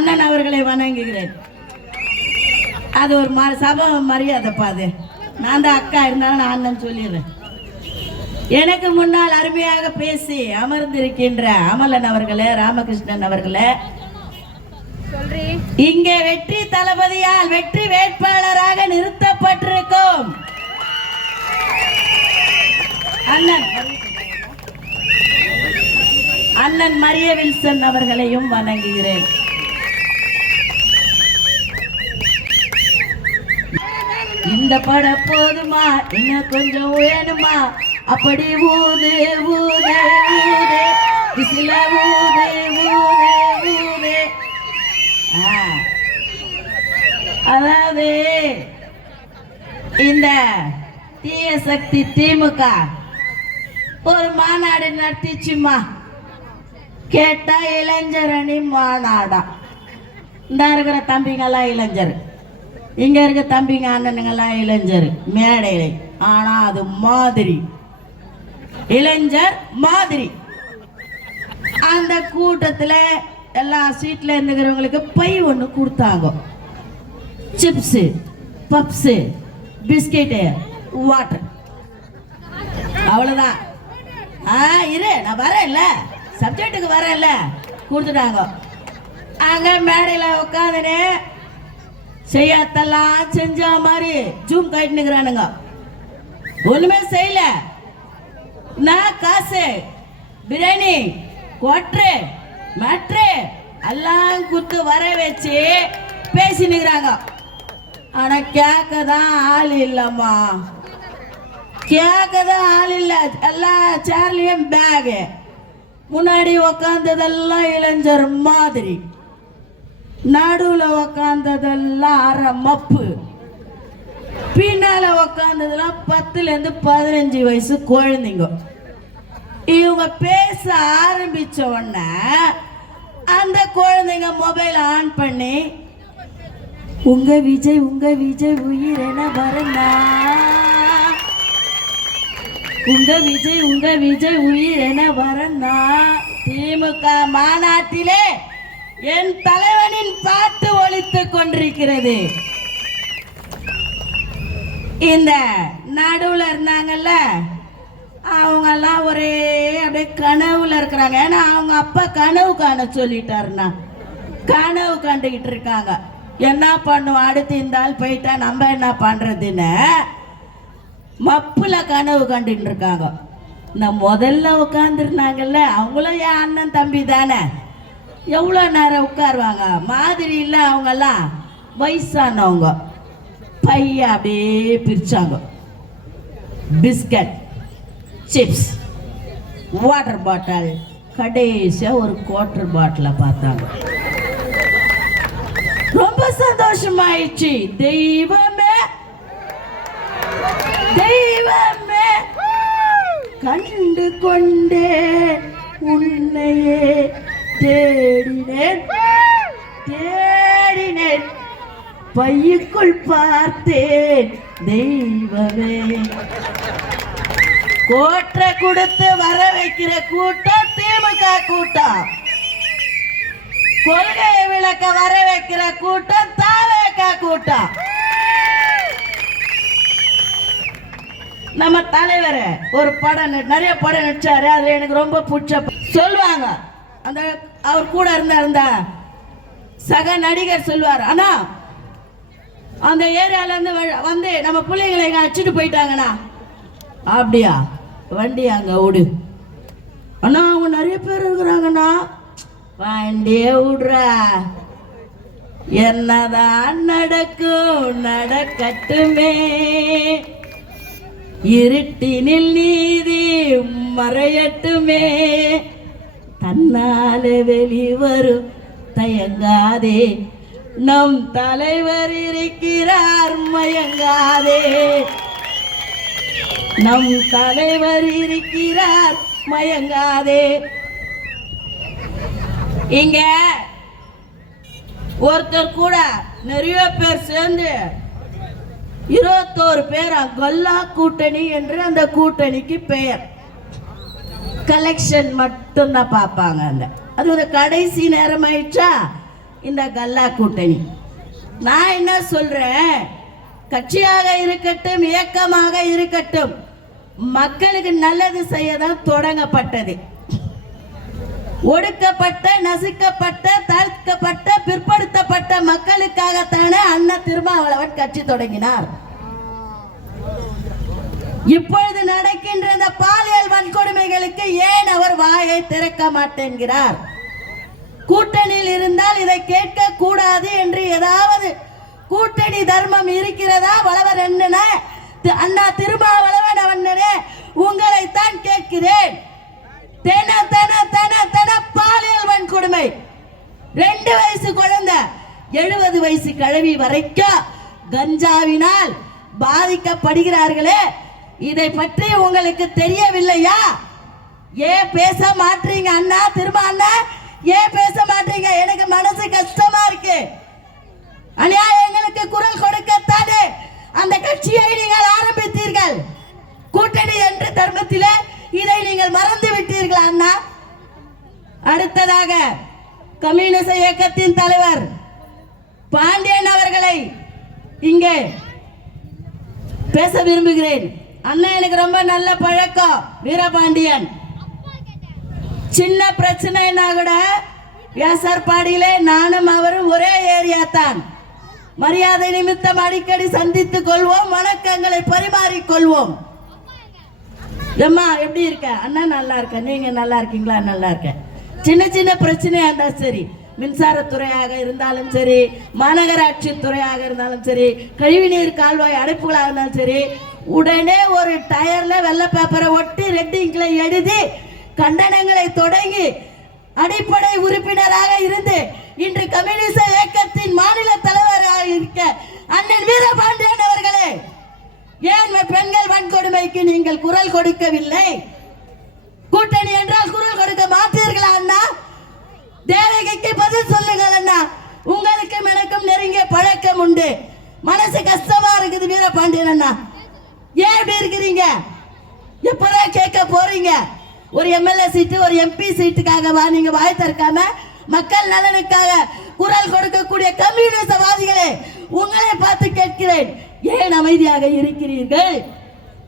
அண்ணன் அவர்களை வணங்குகிறேன். அது ஒரு சபை மரியாதை பாது. நான் தான் அக்கா இருந்தாலும் நான் அண்ணன் சொல்லிடுறேன். எனக்கு முன்னால் அருமையாக பேசி அமர்ந்திருக்கின்ற அமலன் அவர்களே, ராமகிருஷ்ணன் அவர்களே, இங்கே வெற்றி தளபதியால் வெற்றி வேட்பாளராக நிறுத்தப்பட்டிருக்கும் அண்ணன் மரிய வில்சன் அவர்களையும் வணங்குகிறேன். இந்த பட போதுமா, இன்னும் கொஞ்சம் வேணுமா, அப்படி ஊது ஊது ஊது விசில ஊது ஊது ஊது. அதாவது இந்த தீய சக்தி திமுக ஒரு மாநாடு நடத்திச்சுமா. கேட்டா இளைஞர் அணி மாநாடா. இந்த இருக்கிற தம்பிங்கெல்லாம் இளைஞர், இங்க இருக்க தம்பிங்க அண்ணனுங்கெல்லாம் இளைஞர் மேடையில. ஆனா அது மாதிரி இளைஞர் மாதிரி. அந்த கூட்டத்துல எல்லா சீட்ல இருந்துக்கிறவங்களுக்கு பை ஒண்ணு கொடுத்தாங்க. சிப்ஸ், பப்ஸ், பிஸ்கெட்டு, வாட்டர், அவ்வளவுதான். இரு, நான் வரேன்ல, சப்ஜெக்டுக்கு வரேன்ல, கொடுத்துட்டாங்க. அங்க மேடையில உட்காந்துன்னு செய்யாத்தெல்லாம் செஞ்ச மாதிரி ஜூம் கட்டினுக்குறானுங்க. ஒண்ணுமே செய்யல. நான் காசு, பிரியாணி, கொட்ரு, மட்ரு எல்லாம் குத்து வர வச்சு பேசினுக்குறாங்க. ஆனா கேட்கதான் ஆள் இல்லம்மா, கேட்கதான் ஆள் இல்ல. எல்லா சேர்லயும் பேக், முன்னாடி உக்காந்ததெல்லாம் இளைஞர் மாதிரி, நடுவுல உக்காந்ததெல்லாம் அரை மப்பு, பின்னால உக்காந்ததெல்லாம் 10ல இருந்து 15 வயசு குழந்தைங்க. இவங்க பேச ஆரம்பிச்ச உடனே அந்த குழந்தைங்க மொபைல் ஆன் பண்ணி உங்க விஜய் உயிர் என வரனா, உங்க விஜய் உயிர் என வரனா. திமுக மாநாட்டிலே என் தலைவனின் பாட்டு ஒலித்துக் கொண்டிருக்கிறது. இந்த நடுவுல இருந்தாங்கல்ல அவங்க எல்லாம் ஒரே அப்படியே கனவுல இருக்கிறாங்க. ஏன்னா அவங்க அப்பா கனவு காண சொல்லிட்டாருன்னா கனவு கண்டுகிட்டு இருக்காங்க. என்ன பண்ணுவோம், அடுத்து இந்த ஆள் போயிட்டா நம்ம என்ன பண்றதுன்னு மப்புல கனவு கண்டுட்டு இருக்காங்க. நான் முதல்ல உட்காந்துருந்தாங்கல்ல அவங்களும் என் அண்ணன் தம்பி தானே, எவ்வளோ நேரம் உட்காருவாங்க மாதிரி இல்லை. அவங்கெல்லாம் வயசானவங்க. பைய அப்படியே பிரிச்சாங்க. பிஸ்கட், சிப்ஸ், வாட்டர் பாட்டில், கடைசியா ஒரு குவார்டர் பாட்டில பார்த்தாங்க. ரொம்ப சந்தோஷமாயிடுச்சு. தெய்வமே தெய்வமே கண்டு கொண்டேன், உன்னையே தேடினேன் தேடினேன், பையுக்குள் பார்த்தேன் தெய்வமே. கோட்டை கொடுத்து வர வைக்கிற கூட்டம் திமுக கூட்டம், கொள்கையை விளக்க வர வைக்கிற கூட்டம் தாவேக கூட்டம். நம்ம தலைவர் ஒரு படம், நிறைய படம் நடிச்சாரு. அதுல எனக்கு ரொம்ப பிடிச்ச சொல்லுவாங்க, அந்த அவர் கூட இருந்த சக நடிகர் சொல்லுவார், ஆனா அந்த ஏரியால இருந்து வந்து நம்ம பிள்ளைங்களை எங்க அடிச்சுட்டு போயிட்டாங்கண்ணா. அப்படியா, வண்டி அங்க விடு அண்ணா, அவங்க நிறைய பேர் இருக்கிறாங்கண்ணா, வண்டியே விடுற, என்னதான் நடக்கும் நடக்கட்டுமே, இருட்டினில் நீதி மறையட்டுமே, தன்னால வெளிவரும் தயங்காதே, நம் தலைவர் இருக்கிறார் மயங்காதே, நம் தலைவர் இருக்கிறார் மயங்காதே. இங்க ஒருத்தர் கூட நிறைய பேர் சேர்ந்து 21 பேர் கொல்லா கூட்டணி என்று அந்த கூட்டணிக்கு பெயர். கலெக்ஷன் மட்டும் தான் பார்ப்பாங்க. அந்த அது ஒரு கடைசி நேரம் ஆயிடுச்சா, இந்த கல்லா கூட்டணி. நான் என்ன சொல்றேன், கட்சியாக இருக்கட்டும் இயக்கமாக இருக்கட்டும், மக்களுக்கு நல்லது செய்ய தான் தொடங்கப்பட்டது. ஒடுக்கப்பட்ட, நசுக்கப்பட்ட, தாழ்த்தப்பட்ட, பிற்படுத்தப்பட்ட மக்களுக்காகத்தானே அண்ணா திருமாவளவன் கட்சி தொடங்கினார். இப்பொழுது நடக்கின்ற இந்த பாலியல் வன்கொடுமைகளுக்கு ஏன் அவர் வாயை திறக்க மாட்டேன்கிறார்? கூட்டணியில் இருந்தால் இதை கேட்க கூடாது என்று ஏதாவது கூட்டணி தர்மம் இருக்கிறதா? வளவர் அண்ணனே, அண்ணா திருமாவளவன் அண்ணனே, உங்களைத்தான் கேட்கிறேன். பாலியல் வன்கொடுமை 2 வயசு குழந்தை 70 வயசு கிழவி வரைக்கும் கஞ்சாவினால் பாதிக்கப்படுகிறார்களே, இதை பற்றி உங்களுக்கு தெரியவில்லையா? ஏன் பேச மாட்டீங்க அண்ணா? திரும்ப அண்ணா ஏன் பேச மாட்டீங்க? எனக்கு மனசு கஷ்டமா இருக்கு. அநியாயங்களுக்கு குரல் கொடுக்கத்தானே அந்த கட்சியை நீங்கள் ஆரம்பித்தீர்கள். கூட்டணி என்ற தர்மத்திலே இதை நீங்கள் மறந்து விட்டீர்கள் அண்ணா. அடுத்ததாக கம்யூனிஸ்ட் இயக்கத்தின் தலைவர் பாண்டியன் அவர்களை இங்கே பேச விரும்புகிறேன். அண்ணா எனக்கு ரொம்ப நல்ல பழக்கம். வீரபாண்டியன் சின்ன பிரச்சனைனா கூட வியாசர்பாடியிலே நானும் அவரும் ஒரே ஏரியா தான். மரியாதை நிமித்தம் அடிக்கடி சந்தித்துக் கொள்வோம், வணக்கங்களை பரிமாறிக் கொள்வோம். எம்மா எப்படி இருக்க? அண்ணா நல்லா இருக்க. நீங்க நல்லா இருக்கீங்களா? நல்லா இருக்க. சின்ன சின்ன பிரச்சனையா இருந்தா சரி, மின்சாரத்துறையாக இருந்தாலும் சரி, மாநகராட்சி துறையாக இருந்தாலும் சரி, கழிவுநீர் கால்வாய் அடைப்புகளாக இருந்தாலும் சரி, உடனே ஒரு டயர்ல வெள்ளை பேப்பரை ஒட்டி ரெட் இங்க்ல எழுதி கண்டனங்களை தொடங்கி அடிப்படை உறுப்பினராக இருந்து இன்று கம்யூனிஸ்ட் இயக்கத்தின் மாநில தலைவராக இருக்க அண்ணன் வீரபாண்டியன் அவர்களே, ஏன் பெண்கள் வன்கொடுமைக்கு நீங்கள் குரல் கொடுக்கவில்லை? கூட்டணி என்றால் குரல் கொடுக்க மாட்டீர்களா அண்ணா? தேவகைக்கு பதில் சொல்லுங்கள் அண்ணா. உங்களுக்கு எனக்கும் நெருங்கிய பழக்கம் உண்டு. மனசு கஷ்டமா இருக்குது வீரபாண்டியன் அண்ணா. ஏன் இப்படி இருக்கிறீங்க? எப்பதான் கேட்க போறீங்க? ஒரு எம்எல்ஏ சீட்டு, ஒரு எம்பி சீட்டுக்காகவா நீங்க வாய் திறக்காம மக்கள் நலனுக்காக குரல் கொடுக்கக்கூடிய கம்யூனிஸ்டவாதிகளே, உங்களை பார்த்து கேட்கிறேன், ஏன் அமைதியாக இருக்கிறீர்கள்?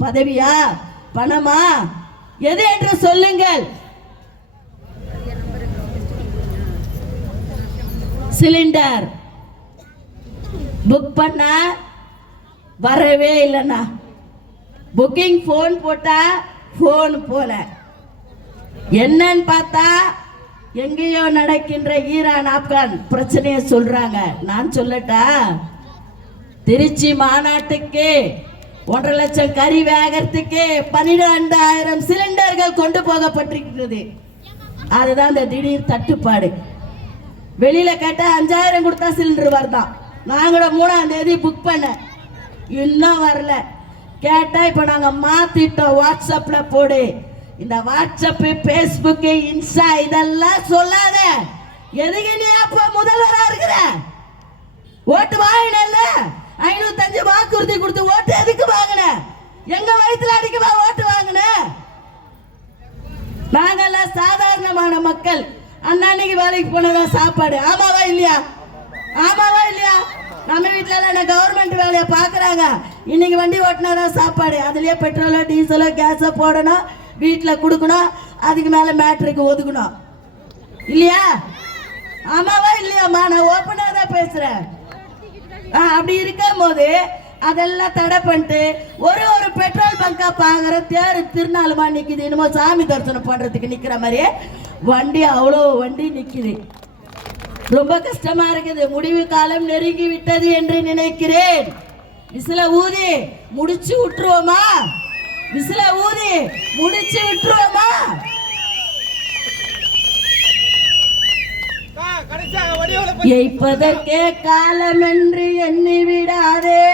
பதவியா, பணமா, எது என்று சொல்லுங்கள். சிலிண்டர் புக் பண்ண வரவே இல்லைண்ணா. புக்கிங் போன் போட்டா போன் போல. என்னன்னு பார்த்தா எங்கேயோ நடக்கின்ற ஈரான் ஆப்கான் பிரச்சனையை சொல்றாங்க. நான் சொல்லட்டா? திருச்சி மாநாட்டுக்கு 1.5 லட்சம் கறி வேகத்துக்கு 12,000 சிலிண்டர்கள் கொண்டு போகப்பட்டிருக்கிறது. அதுதான் இந்த திடீர் தட்டுப்பாடு. வெளியில கேட்டா 5,000 கொடுத்தா சிலிண்டர் வருதான். நாங்கள 3ஆம் தேதி புக் பண்ண, இன்னும் வரல. கேட்டா இப்ப நாங்க மாத்திட்டோம், வாட்ஸ்அப்ல போடு. இந்த வாட்ஸ்அப், பேஸ்புக், இன்ஸ்டா இதெல்லாம் சொல்லாத. எதுக்கு நீ அப்ப முதல்வரா இருக்கிற? ஓட்டு வாங்கினல்ல, 505 வாக்குறுதி கொடுத்து ஓட்டு எதுக்கு வாங்கின? எங்க வயிற்றுல அடிக்கவா ஓட்டு வாங்கின? நாங்கெல்லாம் சாதாரணமான மக்கள். அன்னைக்கு வேலைக்கு போனதான் சாப்பாடு. ஆமாவா இல்லையா? ஆமாவா இல்லையா? நம்ம வீட்டுல எல்லாம் கவர்மெண்ட் வேலையை பாக்குறாங்க. இன்னைக்கு வண்டி ஓட்டினாதான் சாப்பாடு. அதுலயே பெட்ரோலோ டீசலோ கேஸோ போடணும், வீட்டுல கொடுக்கணும், அதுக்கு மேல மேட்ருக்கு ஒதுக்கணும் இல்லையா? ஆமாவா இல்லையாம்மா? நான் ஓப்பனா தான் பேசுறேன். அப்படி இருக்கும் போது அதெல்லாம் தடை பண்ணிட்டு ஒரு பெட்ரோல் பங்கா பாக்குற தேர் திருநாளுமா நிக்குது. என்னமோ சாமி தரிசனம் பண்றதுக்கு நிக்கிற மாதிரி வண்டி, அவ்வளோ வண்டி நிக்குது. ரொம்ப கஷ்டமா இருக்குது. முடிவு காலம் நெருங்கி விட்டது என்று நினைக்கிறேன். விசில ஊதி முடிச்சு விட்டுருவோமா? விசில ஊதி முடிச்சு விட்டுருவோமா? எய்ப்பதற்கே காலம் என்று எண்ணி விடாதே,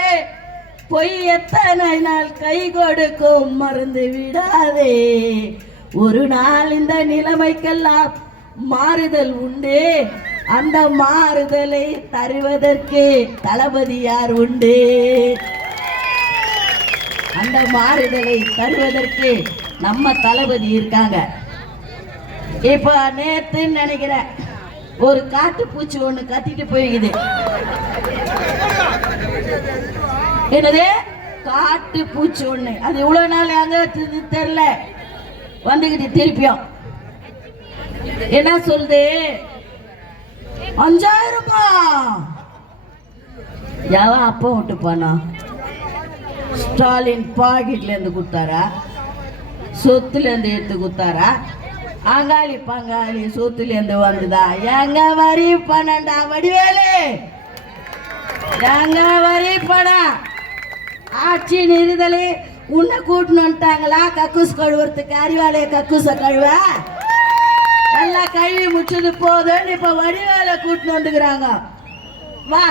பொய் எத்தனை நாள் கை கொடுக்கும் மறந்து விடாதே. ஒரு நாள் இந்த நிலைமைக்கெல்லாம் மாறுதல் உண்டு. அந்த மாறுதலை தருவதற்கு தளபதி யார் உண்டு? அந்த மாறுதலை தருவதற்கு நம்ம தளபதி இருக்காங்க. இப்ப நேத்து நினைக்கிறேன் ஒரு காட்டு பூச்சி ஒண்ணு கத்திட்டு போயிடுது. என்னது காட்டு பூச்சி ஒண்ணு, அது இவ்வளவு நாள் அங்க தெரியல, வந்துகிட்டு திருப்பியும் என்ன சொல்லுது, 5000 ரூபாய். எவன் அப்ப விட்டு போனா? ஸ்டாலின் பாக்கெட்ல இருந்து கொடுத்தாரா, சொத்துல இருந்து எடுத்து கொடுத்தாரா, அங்காளி பங்காளி சொத்துல இருந்து வந்துதா? எங்க வரி பணம்டா வடிவேலு, எங்க வரி பணம்? ஆட்சி நிறுதலை உன்னை கூட்டின்னு வந்துட்டாங்களா கக்கூஸ் கழுவுறதுக்கு? அறிவாலய கக்கூச கழுவ எல்லாம் கழுவி முடிச்சது போதுன்னு இப்ப வடிவேல கூட்டின்னு வந்துக்கிறாங்க. வா,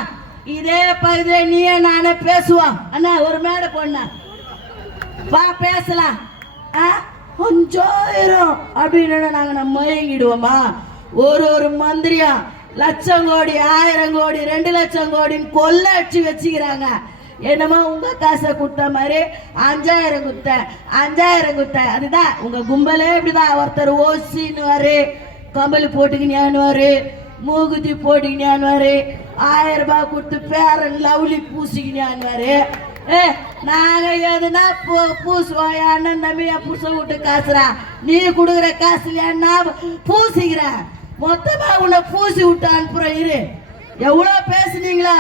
இதே பகுதியில நீயே நானே பேசுவோம். அண்ணா ஒரு மேடை பொண்ணா வா பேசலாம். 5000 அப்படின்னு நாங்க நம்ம மயங்கிடுவோமா? ஒரு மந்திரியம் லட்சம் கோடி 1000 கோடி 2 லட்சம் கோடின்னு கொள்ள அடிச்சு வச்சுக்கிறாங்க. என்னமோ உங்க காசை கொடுத்த மாதிரி 5000 கொடுத்த. அதுதான் உங்க கும்பலே இப்படிதான். ஒருத்தர் ஓசின்னு கம்பளி போட்டுக்கினான்னு, மூகுதி போட்டுக்கினான்னு, 1000 ரூபாய் கொடுத்து பேரன் லவ்லி பூசிக்கினான்னு. நாங்க எதுனா பூசுவோம். அண்ணன் தம்பி புருஷ விட்டு காசுரா, நீ கொடுக்குற காசு ஏன்னா பூசிக்கிற, மொத்தமா உன்னை பூசி விட்டு அனுப்புற. இரு, எவ்வளவு பேசுனீங்களா?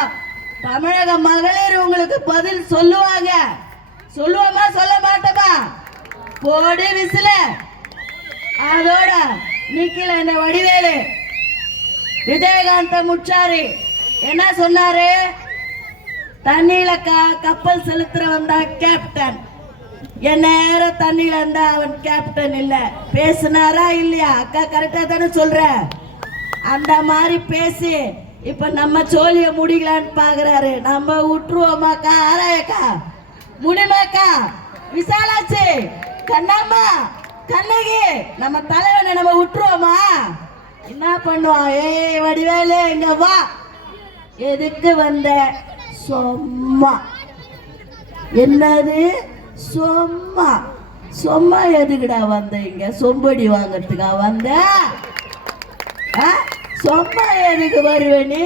தமிழக மகளிர் உங்களுக்கு பதில் சொல்லுவாங்க. சொல்லுவோமா சொல்ல மாட்டோமா? போடு விசில. அதோட நிக்கல இந்த வடிவேலு. விஜயகாந்த முச்சாரி என்ன சொன்னாரு? தண்ணியில கப்பல் செலுத்துறவன் தான் கேப்டன், என் நேரம் தண்ணியில இருந்தா அவன் கேப்டன் இல்ல. பேசினாரா இல்லையா? அக்கா கரெக்டா தானே சொல்ற? அந்த மாதிரி பேசி இப்ப நம்ம சோழிய முடிக்கலான்னு பாக்குறாரு. நம்ம விட்டுருவோமாக்கா? ஆராயக்கா, முனிமாக்கா, விசாலாச்சி, கண்ணம்மா, கண்ணகி, நம்ம தலைவனை நம்ம விட்டுருவோமா? என்ன பண்ணுவான்? ஏய் வடிவேலு இங்க வா. எதுக்கு வந்த? சொம்மா. என்னது சொம்மா? சொம்மா எதுக்குடா வந்த? இங்க சொம்படி வாங்கறதுக்கா வந்த? சொம்மா எதுக்கு வருவேன்னு?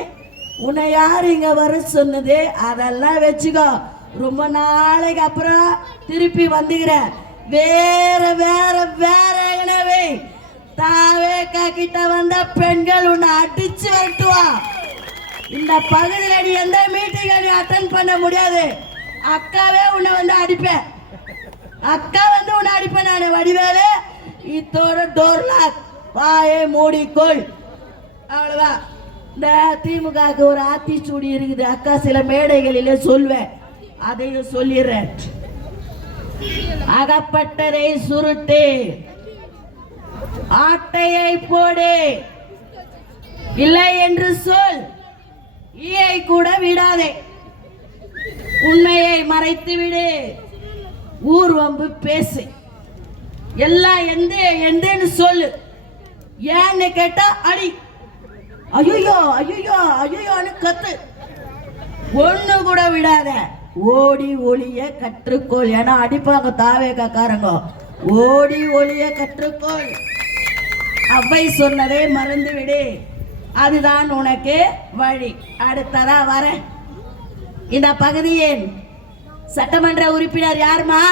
உன்னை யாரு இங்க வர சொன்னது? அதெல்லாம் வச்சுக்கோ. ரொம்ப நாளைக்கு அப்புறம் திருப்பி வந்துக்கிற. வேற வேற வேற எனவே தாவேக்கா கிட்ட வந்த பெண்கள் உன்னை அடிச்சு வரட்டுவா. இந்த பகுதியில் நீ எந்த மீட்டிங் நீ அட்டன் பண்ண முடியாது. அக்காவே உன்னை வந்து அடிப்பேன். அக்கா வந்து உன்னை அடிப்பேன் நான். வடிவேலு இத்தோட டோர் லாக், வாயே மூடிக்கொள். அவ்வளவுதான். இந்த திமுகவுக்கு ஒரு ஆத்திச்சூடி இருக்குது. அக்கா சில மேடைகளிலே சொல்வேன், அதையும் சொல்லிடுறேன். அகப்பட்டதை சுருட்டு, ஆட்டையை போடு, இல்லை என்று சொல், ஈயை கூட விடாதே, உண்மையை மறைத்து விடு, ஊர்வம்பு பேசு, எல்லாம் எந்தேன்னு சொல்லு. ஏன்னு கேட்டா அடி, ஐயோ ஐயோ ஐயோன்னு கத்து, ஒண்ணு கூட விடாத, ஓடி ஒளிய கற்றுக்கோள். ஏன்னா அடிப்பாங்க தாவேக்காரங்க. ஓடி ஒளிய கற்றுக்கோள், அவ்வை சொன்னதை மறந்து விடு, அதுதான் உனக்கு வழி. அடுத்ததா வர இந்த பகுதியின் சட்டமன்ற உறுப்பினர் யாருமா?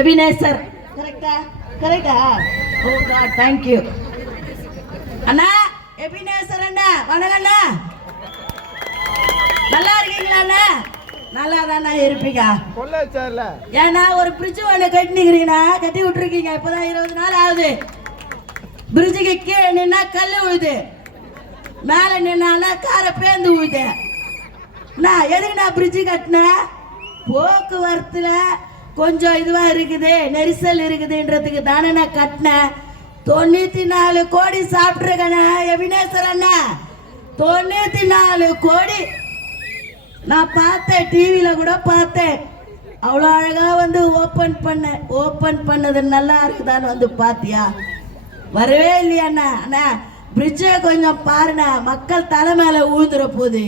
எபினேசர். கரெக்டா? கரெக்டா? ஓ காட், தேங்க் யூ அண்ணா. எபினேசர் அண்ணா, வணக்கம் அண்ணா. நல்லா இருக்கீங்களா அண்ணா? நல்லா தானே இருப்பீங்க. ஏன்னா ஒரு பிரிட்ஜ் ஒண்ணு கட்டினீங்கன்னா, கட்டி விட்டுருக்கீங்க. இப்பதான் 20 நாள் ஆகுது. பிரிட்ஜுக்கு கீழே நின்னா கல்லு விழுது, மேல நின்னா காரை பேந்து விழுது. நான் எதுக்கு நான் பிரிட்ஜு கட்டினேன்? போக்குவரத்துல கொஞ்சம் இதுவா இருக்குது, நெரிசல் இருக்குதுன்றதுக்கு தானே நான் கட்டினேன். 94 கோடி சாப்பிட்டுருக்கேன் எபினேசர் அண்ணா. 94 கோடி நான் பார்த்தேன், டிவியில கூட பார்த்தேன். அவ்வளோ அழகா வந்து ஓபன் பண்ணது நல்லா இருக்குதான்னு வந்து பாத்தியா? வரவே இல்லையா அண்ணா? அண்ணா பிரிட்ஜை கொஞ்சம் பாருண்ணா, மக்கள் தலை மேல ஊதுற போது.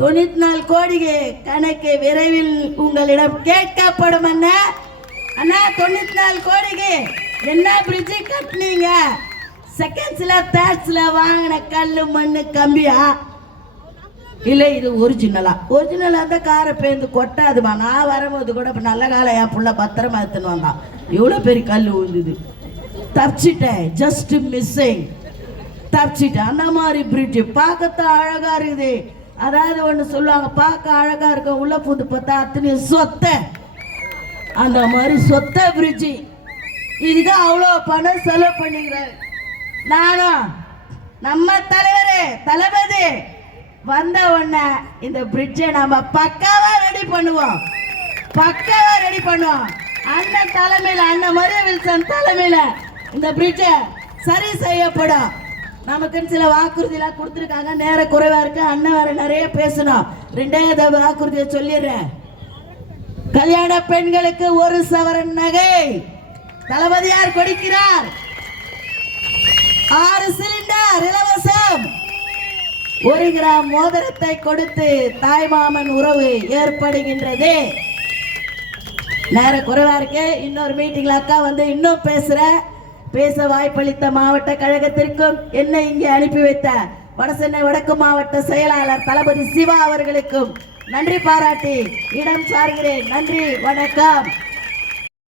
94 கோடிக்கு கணக்கு விரைவில் உங்களிடம் கேட்கப்படும் அண்ணா. அண்ணா 94 கோடிக்கு என்ன பிரிட்ஜ் கட்டினீங்க? செகண்ட்ஸ்ல தேர்ட்ஸ்ல வாங்கின கல்லு மண்ணு கம்பியா இல்லை இது ஒரிஜினலா அந்த காரை பேருந்து கொட்டாதுமா. நான் வரும்போது கூட இப்போ நல்ல காலம் என் புள்ள பத்திரமா எடுத்துன்னு வந்தான். எவ்வளோ பெரிய கல் விழுந்தது. தப்பிச்சிட்டேன், ஜஸ்ட் மிஸ்ஸிங். தப்பிச்சிட்டேன். அந்த மாதிரி பிரிட்ஜ் பார்க்கத்தான் அழகா இருக்குது. அதாவது ஒன்று சொல்லுவாங்க, பார்க்க அழகா இருக்கும், உள்ள பூந்து பார்த்தா அத்தனை சொத்த. அந்த மாதிரி சொத்த பிரிட்ஜு. இதுக்கு அவ்வளோ பணம் செலவு பண்ணிக்கிறாரு. நானும் நம்ம தலைவரே தளபதி வந்த உடனே இந்த பிரிட்ஜை நம்ம பக்காவா ரெடி பண்ணுவோம். அண்ணன் தலைமையில், அண்ணன் மரிய வில்சன் தலைமையில் இந்த பிரிட்ஜை சரி செய்யப்படும். நமக்குன்னு சில வாக்குறுதியெல்லாம் கொடுத்துருக்காங்க. நேரம் குறைவா இருக்கு, அண்ணன் வேற நிறைய பேசணும். 2வது வாக்குறுதியை சொல்லிடுறேன். கல்யாண பெண்களுக்கு 1 சவரன் நகை தளபதியார் கொடுக்கிறார். 6 சிலிண்டர் இலவசம். 1 கிராம் மோதிரத்தை கொடுத்து தாய்மாமன் உறவு ஏற்படுகின்றது. நேரம் குறைவா இருக்கு. இன்னொரு மீட்டிங்ல அக்கா வந்து இன்னும் பேச வாய்ப்பளித்த மாவட்ட கழகத்திற்கும் என்னை இங்கே அனுப்பி வைத்த வடசென்னை வடக்கு மாவட்ட செயலாளர் தளபதி சிவா அவர்களுக்கும் நன்றி பாராட்டி இடம் சார்கிறேன். நன்றி, வணக்கம்.